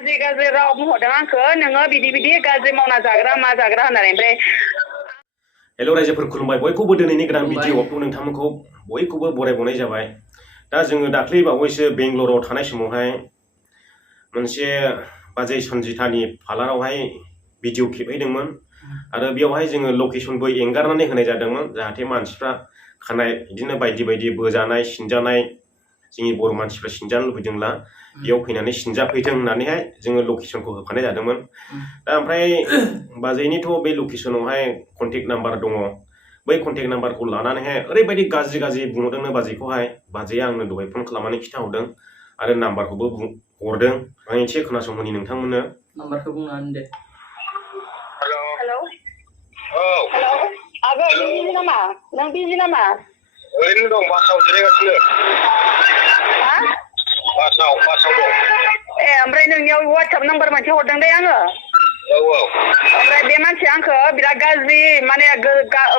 गाज्रि राव बुंहरदों आंखौ नोङो बिदि गाज्रि मावना जाग्रा मा जाग्रा होननानै ओमफ्राय हेल' रायजोफोर खुलुमबाय बयखौबो दिनैनि गोदान भिडिअ'खौ नोंथांमोनखौ बयखौबो बरायबावनाय जाबाय। दा जोङो दाख्लै बावैसो बेंगलराव थानाय समावहाय मोनसे बाजै सन्जितानि पार्लारावहाय भिडिअ खेबहैदोंमोन आरो बेयावहाय जोङो लकेसनबो एंगारनानै होनाय जादोंमोन जाहाथे मानसिफ्रा खानाय बिदिनो बायदि बायदि बोजानाय सिनजानाय जोंनि बर' मानसिफ्रा सिनजानो लुबैदोंब्ला बेयाव फैनानै सिनजाफैथों होननानैहाय जोङो लकेसनखौ होफानाय जादोंमोन। दा ओमफ्राय बाजैनिथ' बे लकेसनावहाय कन्टेक्ट नाम्बार दङ। बै कन्टेक्ट नाम्बारखौ लानानैहाय ओरैबायदि गाज्रि बुंहरदोंनो बाजैखौहाय बाजैया आंनो दहाय फन खालामनानै खिन्थाहरदों आरो नाम्बारखौबो हरदों। आं एसे खोनासंहोनि नोंथांमोननो। नाम्बारखौ बुंनानै दे। हेलौ औ हेलौ आगै नों बिजि नामा? ओरैनो दं बासाव जिरायगासिनो। हा? बासाव दं। ए ओमफ्राय नोंनियाव वाट्सएप नाम्बार मोनसे हरदों दे आङो। औ। ओमफ्राय बे मानसिया आंखौ बिराद गाज्रि माने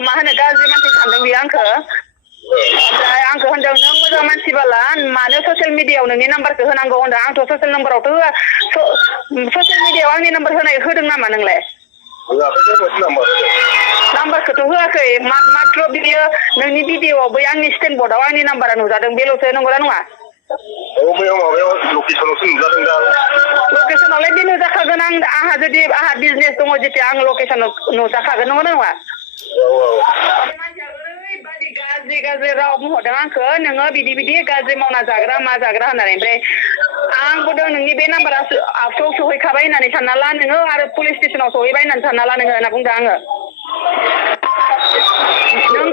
मा होनो गाज्रि मानसि सानदों बियो आंखौ। ओमफ्राय आंखौ होनदों नों मोजां मानसिबाला मानो ससियेल मिडियायाव नोंनि नाम्बारखौ होनांगौ होनदों। आंथ' ससियेल नाम्बारावथ' होआ ससियेल मिडियायाव आंनि नाम्बार होदों नामा नोंलाय? नाम्बारखौथ' होआखै माथ्र बियो नोंनि भिडिअ'आव बै आंनि स्टेन बर्डआव आंनि नाम्बारा नुजादों बेल'सो नंगौना नङा? औ बैयाव माबायाव लकेसनावसो नुजादों दा। लकेसनावलाय बे नुजाखागोन आंहा बिजनेस दङ जेथिया आं लकेसनाव नुजाखागोन नंगौना नङा? औ। मानसिया ओरैबायदि गाज्रि राव बुंहरदों आंखौ नोङो बिदि गाज्रि मावना जाग्रा मा जाग्रा होननानै ओमफ्राय आं बुंदों नोंनि बे नाम्बारा आखुआव सहैखाबाय होननानै सानना ला नोङो आरो पुलिस स्टेसनाव सहैबाय होननानै सानना ला नोङो होनना बुंदों आङो। नों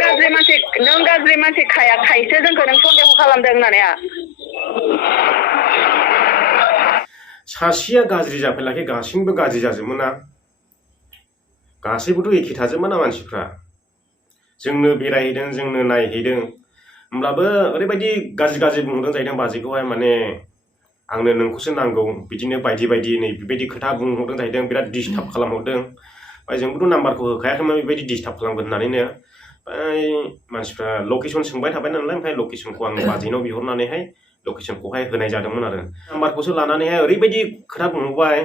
गाज्रि मानसि खायसो जोंखौ नों सन्देह खालामदों होननानै सासेया गाज्रि जाफैलाखै गासिबो गाज्रि जाजोबो ना। गासैबोथ' एखे थाजोबा ना मानसिफ्रा। जोंनो बेरायहैदों जोंनो नायहैदों होमब्लाबो ओरैबायदि गाज्रि बुंहरदों जाहैदों बाजैखौहाय माने आंनो नोंखौसो नांगौ बिदिनो बायदि नै बेबायदि खोथा बुंहरदों जाहैदों बिराद डिस्टार्ब खालामहरदों। ओमफ्राय जोंबोथ' नाम्बारखौ होखायाखैमोन बेबायदि डिस्टार्ब खालामगोन होननानैनो। ओमफ्राय मानसिफ्रा लकेसन सोंबाय थाबाय नालाय ओमफ्राय लकेसनखौ आं बाजैनाव बिहरनानैहाय लकेसनखौहाय होनाय जादोंमोन आरो। नाम्बारखौसो लानानैहाय ओरैबायदि खोथा बुंहरबाय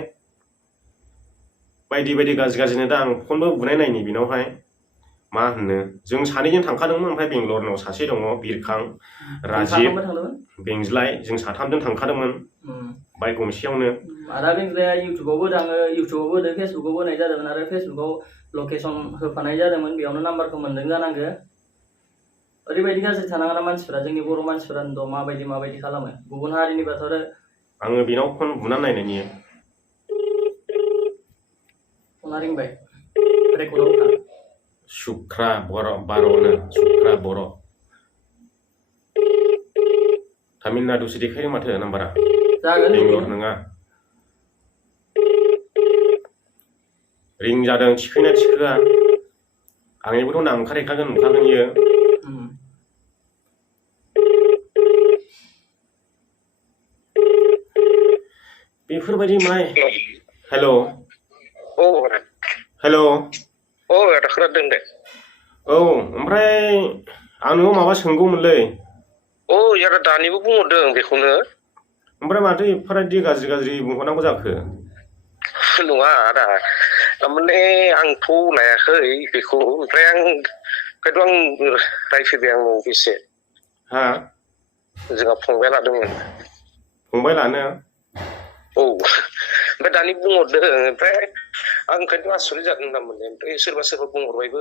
बायदि गाज्रिनो दा आं फनबो बुनाय नायनि बेनावहाय मा होननो जों सानैजों थांखादोंमोन ओमफ्राय बेंगलरनाव सासे दङ बिरखां राजिब बेंज्लाय जों साथामजों थांखादोंमोन बाइक गंसेयावनो। आदा बेंज्लाया इउटुबावबो दाङो इउटुबावबो होदों फेसबुकावबो होनाय जादोंमोन आरो फेसबुकाव लकेसन होफानाय जादोंमोन बेयावनो नाम्बारखौ मोन्दों जानांगो। ओरैबायदि गाज्रि थानाङा ना मानसिफोरा जोंनि बर' मानसिफोरानोथ' माबायदि खालामो गुबुन हारिनिबाथ' आरो आङो बेनाव फन बुनानै नायनायनि फना रिंबाय रेकर्डआव था। सुख्रा बार'नो सुख्रा बर' तामिलनाडुसो देखायदों माथो नाम्बारा बेंगलर नङा। रिं जादों थिखोना थिखोआ आंनिबोथ' नांखारहैखागोन नुखागोन इयो। बेफोरबायदि माय हेल' हेल' औ आदा खोनादों दे। औ ओमफ्राय आं नोंनाव माबा सोंगौमोनलै। औ यार दानिबो बुंहरदों बेखौनो। ओमफ्राय माथो एफारादि गाज्रि बुंहरनांगौ जाखो? नङा आदा थारमाने आंथ' लायाखै बेखौ ओमफ्राय आं रायफैबाय आंनाव बेसे हा जोंहा फंबाय लादोंमोन। फंबाय लानो? औ ओमफ्राय दानि बुंहरदों ओमफ्राय आं ओंखायनोथ' आसरित जादों थारमाने ओमफ्राय सोरबा बुंहरबायबो।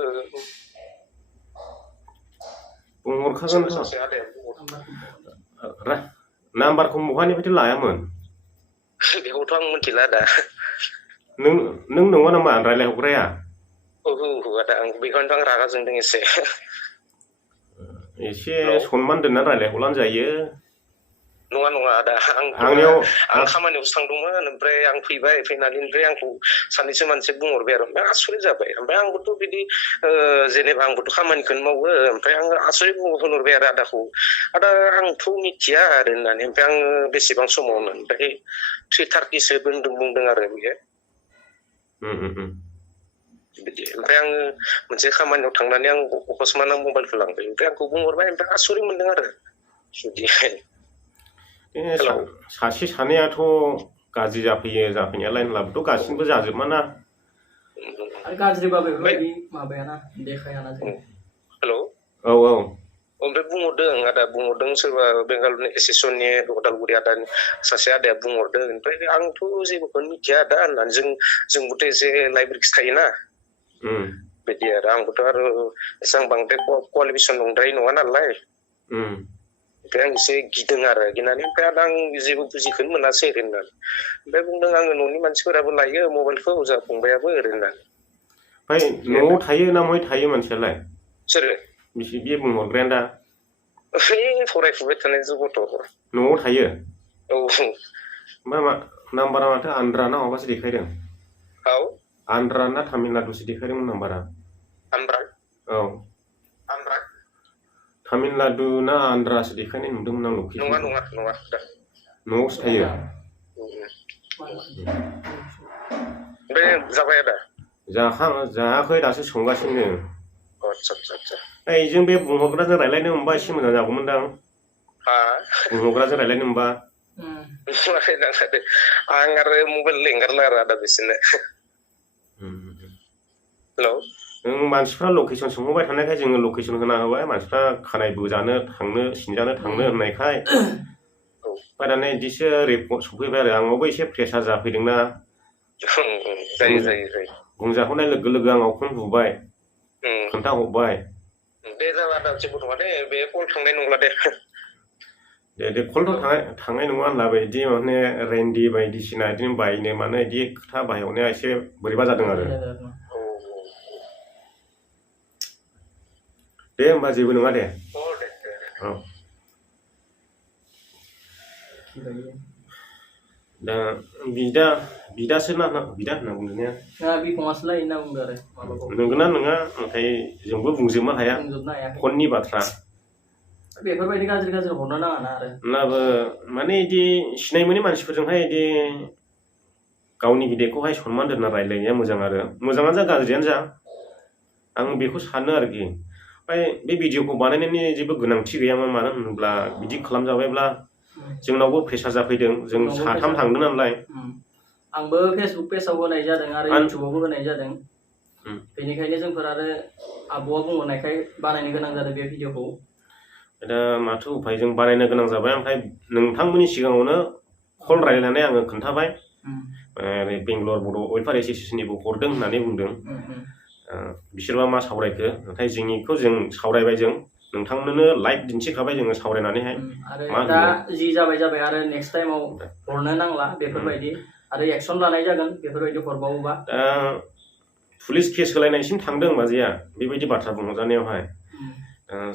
बुंहरखागोनथ' नाम्बारखौ बहानिफ्रायथो लायामोन? बेखौथ' आं मिथिला दा। नों नङा नामा रायलायहरग्राया? औ आदा आं बेखौनोथ' आं रागा जोंदों एसे सनमान दोननानै रायलायहरब्लानो जायो। नङा आदा आं खामानियावसो थांदोंमोन ओमफ्राय आं फैबाय फैनानै ओमफ्राय आंखौ सानैसो मानसि बुंहरबाय आरो ओमफ्राय आसरित जाबाय। ओमफ्राय आंबोथ' बिदि जेनेबा आंबोथ' खामानिखौनो मावो ओमफ्राय आङो आसरित होनहरबाय आरो आदाखौ आदा आंथ' मिथिया आरो होननानै ओमफ्राय आङो बेसेबां समावनो ओमफ्राय 3:30सो बुंदों आरो बियो बिदि। ओमफ्राय आङो मोनसे खामानियाव थांनानै आं अकस्मात मबाइलखौ लांबाय ओमफ्राय आंखौ बुंहरबाय ओमफ्राय आसरित मोनदों आरो बिदि। सासे सानैयाथ' गाज्रि जाफैयो जाफैनायालाय होनब्लाबोथ' गासिबो जाजोबा ना आरो गाज्रिबाबो बेफोरबायदि माबायाना देखायाना जों हेलौ औ औ ओमफ्राय बुंहरदों आदा बुंहरदों सोरबा बेंगालुरुनि एसएसननि उदालगुरि आदानि सासे आदाया बुंहरदों ओमफ्राय आंथ' जेबोखौनो मिथिया आदा होननानै जोंबोथ' एसे लाइब्रेरिसो थायोना बिदि आरो आंबोथ' आरो एसेबां बांद्राय कुवालिफिकेसन नंद्राय नङा नालाय ओमफ्राय आं एसे गिदों आरो गिनानै ओमफ्राय आदा आं जेबो बुजिखौनो मोनासै ओरै होननानै ओमफ्राय बुंदों आङो न'नि मानसिफोराबो लायो मबाइलखौ जोंहा फंबायाबो ओरै होननानै ओमफ्राय न'आव थायो ना महाय थायो मानसियालाय सोरो बे बुंहरग्रायानो दा ओइ फरायफुबाय थानाय गथ' न'आव थायो औ ओमफ्राय मा नाम्बारा माथो आन्ध्रा ना माबासो देखायदों औ आन्ध्रा ना तामिलनाडुसो देखायदोंमोन नाम्बारा आन्ध्रा औ आन्ध्रा तामिलनाडु ना आन्ध्रासो देखायनाय नुदोंमोन आं लकेसन नङा नङा नङा दा न'आवसो थायो बे जाबाय आदा जायाखै दासो संगासिनो आतसा आतसा आतसा ओइ जों बे बुंहरग्राजों रायलायनो मोनबा एसे मोजां जागौमोनदां हा बुंहरग्राजों रायलायनो मोनबा आं आरो मबाइल एंगारला आरो आदा बिसोरनो हेलौ मानसिफ्रा लकेसन सोंहरबाय थानायखाय जोङो लकेसन होना होबाय मानसिफ्रा खानाय बोजानो थांनो सिनजानो थांनो होननायखाय ओमफ्राय दाना बिदिसो रिपर्ट सफैबाय आरो आंनावबो एसे प्रेसार जाफैदोंना जायो बुंजाहरनाय लोगो लोगो आंनाव फन बुबाय खोन्थाहरबाय दे जाबा आदा जेबो नङा दे बे कल थांनाय नंला दे कलथ' थांनाय नङा होनब्लाबो बिदि माने रेन्डि बायदिसिना बिदिनो बायनो मानो बिदि खोथा बाहायहरनाया एसे बोरैबा जादों आरो दे होमबा जेबो नङा दे औ दा बिदासो ना बिदा होनना बुंदों ने बिफङासो लायो होनना बुंदों आरो माबाखौ नंगौना नङा नाथाय जोंबो बुंजोबनो हाया फननि बाथ्रा बेफोरबायदि गाज्रि हरनो नाङा ना आरो होनब्लाबो माने बिदि सिनाय मोनै मानसिफोरजोंहाय बिदि गावनि गिदिरखौहाय सनमान दोनना रायलायनाया मोजां आरो मोजाङानो जा गाज्रियानो जा आं बेखौ सानो आरोखि ओमफ्राय बे भिडिअखौ बानायनायनि जेबो गोनांथि गैयामोन मानो होनोब्ला बिदि खालामजाबायब्ला जोंनावबो प्रेसार जाफैदों जों साथाम थांदों नालाय आंबो फेसबुक पेजाव होनाय जादों आरो इउटुबावबो होनाय जादों बेनिखायनो जोंफोर आरो आब'आ बुंहरनायखाय बानायनो गोनां जादों बे भिडिअखौ दा माथो उफाय जों बानायनो गोनां जाबाय ओमफ्राय नोंथांमोननि सिगाङावनो कल रायलायनानै आङो खोन्थाबाय बेंगलर बड' वेलफेयार एस'सियेसननिबो हरदों होननानै बुंदों बिसोरबा मा सावरायखो नाथाय जोंनिखौ जों सावरायबाय जों नोंथांमोननो लाइभ दिन्थिखाबाय जोङो सावरायनानैहाय आरो दा जि जाबाय आरो नेक्स्ट टाइमाव हरनो नांला बेफोरबायदि आरो एक्सन लानाय जागोन बेफोरबायदि हरबावोबा पुलिस केस होलायनायसिम थांदों बाजैया बेबायदि बाथ्रा बुंहरजानायावहाय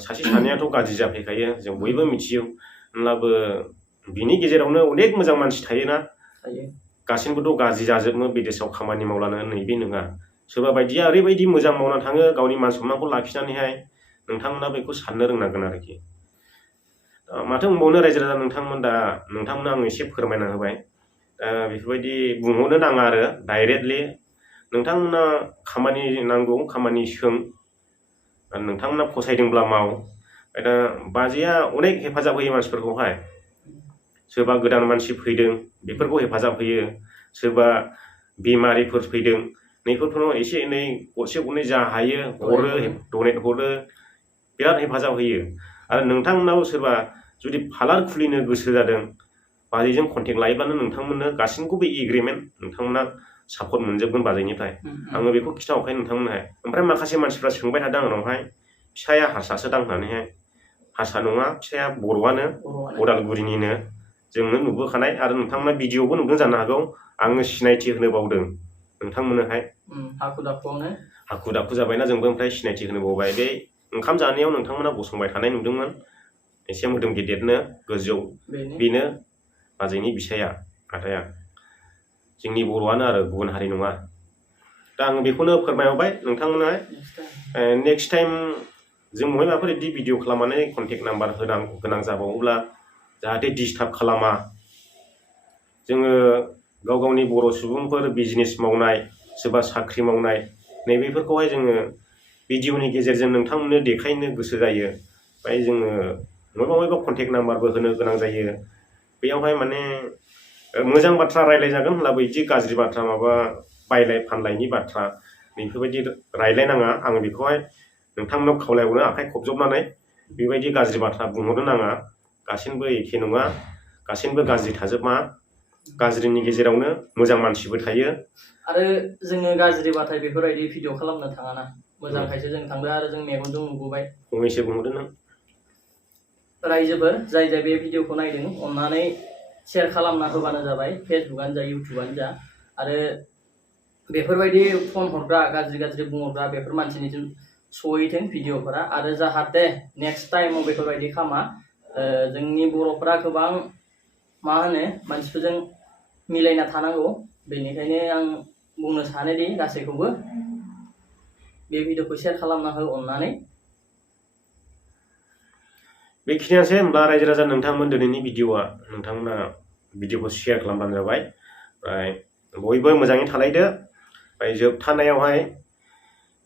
सासे सानैयाथ' गाज्रि जाफैखायो जों बयबो मिथियो होनब्लाबो बिनि गेजेरावनो अनेक मोजां मानसि थायोना गासिबोथ' गाज्रि जाजोबनो बिदेशआव खामानि मावलानो नैबे नङा सोरबा बायदिया ओरैबायदि मोजां मावना थाङो गावनि मान सन्मानखौ लाखिनानैहाय नोंथांमोना बेखौ साननो रोंनांगोन आरोखि माथो बुंबावनो रायजो राजा नोंथांमोना आं एसे फोरमायना होबाय बेफोरबायदि बुंहरनो नाङा आरो डाइरेक्टलि नोंथांमोना खामानि नांगौ खामानि सों नोंथांमोना फसायदोंब्ला माव दा बाजैया अनेक हेफाजाब होयो मानसिफोरखौहाय सोरबा गोदान मानसि फैदों बेफोरखौ हेफाजाब होयो सोरबा बेमारिफोर फैदों नैफोरखौनो एसे एनै गरसे गरनै जा हायो हरो डनेट हरो बिराद हेफाजाब होयो आरो नोंथांमोनाव सोरबा जुदि पार्लार खुलिनो गोसो जादों बाजैजों कन्टेक्ट लायोब्लानो नोंथांमोननो गासिखौबो एग्रिमेन्ट नोंथांमोना सापर्ट मोनजोबगोन बाजैनिफ्राय आङो बेखौ खिन्थाहरखायो नोंथांमोनहाय ओमफ्राय माखासे मानसिफ्रा सोंबाय थादों आंनावहाय फिसाया हारसासो दां होननानैहाय हारसा नङा फिसाया बर'आनो उदालगुरिनिनो जोंनो नुबोखानाय आरो नोंथांमोना भिडिअबो नुदों जानो हागौ आङो सिनायथि होनो बावदों नोंथांमोननोहाय हाखु दाखु जाबायना जोंबो ओमफ्राय सिनायथि होनो बावबाय बे ओंखाम जानायाव नोंथांमोना गसंबाय थानाय नुदोंमोन एसे मोदोम गेदेरनो गोजौ बेनो बाजैनि बिसाया आदाया जोंनि बर'आनो आरो गुबुन हारि नङा दा आं बेखौनो फोरमायहरबाय नोंथांमोनहाय नेक्स्ट टाइम जों माबाफोर बिदि भिडिअ खालामनानै कन्टेक्ट नाम्बार गोनां जाबावोब्ला जाहाथे डिस्टार्ब खालामा जोङो गावनि बर' सुबुंफोर बिजनेस मावनाय सोरबा साख्रि मावनाय नैबेफोरखौहाय जोङो भिडिअनि गेजेरजों नोंथांमोननो देखायनो गोसो जायो ओमफ्राय जोङो बबेबा कन्टेक्ट नाम्बारबो होनो गोनां जायो बेयावहाय माने मोजां बाथ्रा रायलायजागोन होनब्लाबो बिदि गाज्रि बाथ्रा माबा बायलाय फानलायनि बाथ्रा बेफोरबायदि रायलायनाङा आं बेखौहाय नोंथांमोनाव खावलायहरो आखाइ खबजबनानै बेबायदि गाज्रि बाथ्रा बुंहरनो नाङा गासिनबो एखे नङा गासिनबो गाज्रि थाजोबा गाज्रिनि गेजेरावनो मोजां मानसिबो थायो आरो जोङो गाज्रिबाथाय बेफोरबायदि भिडिअ खालामनो थाङाना मोजांखायसो जों थांदों आरो जों मेगनजों नुबोबाय फंनैसो बुंहरदो नों रायजोफोर जाय जाय बे भिडिअखौ नायदों अननानै शेयार खालामना होबानो जाबाय फेसबुकआनो जा इउटुबानो जा आरो बेफोरबायदि फन हरग्रा गाज्रि बुंहरग्रा बेफोर मानसिनिसिम सहैथों भिडिअफोरा आरो जाहाथे नेक्स्ट टाइमाव बेफोरबायदि खामा जोंनि बर'फोरा गोबां मा होनो मानसिफोरजों मिलायना थानांगौ बेनिखायनो आं बुंनो सानोदि गासैखौबो बे भिडिअखौ शेयार खालामना हो अननानै बेखिनियानोसै होनब्ला रायजो राजा नोंथांमोन दिनैनि भिडिअआ नोंथांमोना भिडिअखौ शेयार खालामबानो जाबाय ओमफ्राय बयबो मोजाङै थालायदो ओमफ्राय जोबथानायावहाय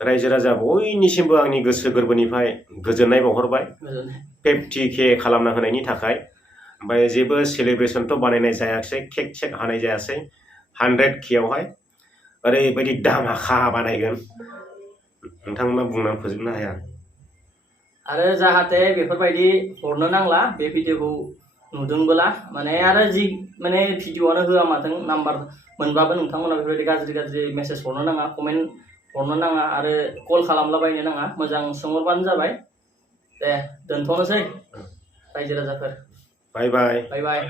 रायजो राजा बयनिसिमबो आंनि गोसो गोरबोनिफ्राय गोजोननाय बावहरबाय 50K खालामना होनायनि थाखाय ओमफ्राय जेबो सेलिब्रेसनथ' बानायनाय जायासै केक सेक हानाय जायासै 100K आवहाय ओरैबायदि दामाखा बानायगोन नोंथांमोना बुंनानै फोजोबनो हाया आरो जाहाथे बेफोरबायदि हरनो नांला बे भिडिअखौ नुदोंबोला माने आरो जि माने भिडिअआनो होआ माथों नाम्बार मोनबाबो नोंथांमोना बेफोरबायदि गाज्रि मेसेज हरनो नाङा कमेन्ट हरनो नाङा आरो कल खालामलाबायनो नाङा मोजां सोंहरबानो जाबाय दे दोनथ'नोसै रायजो राजाफोर बाय बाय बाय बाय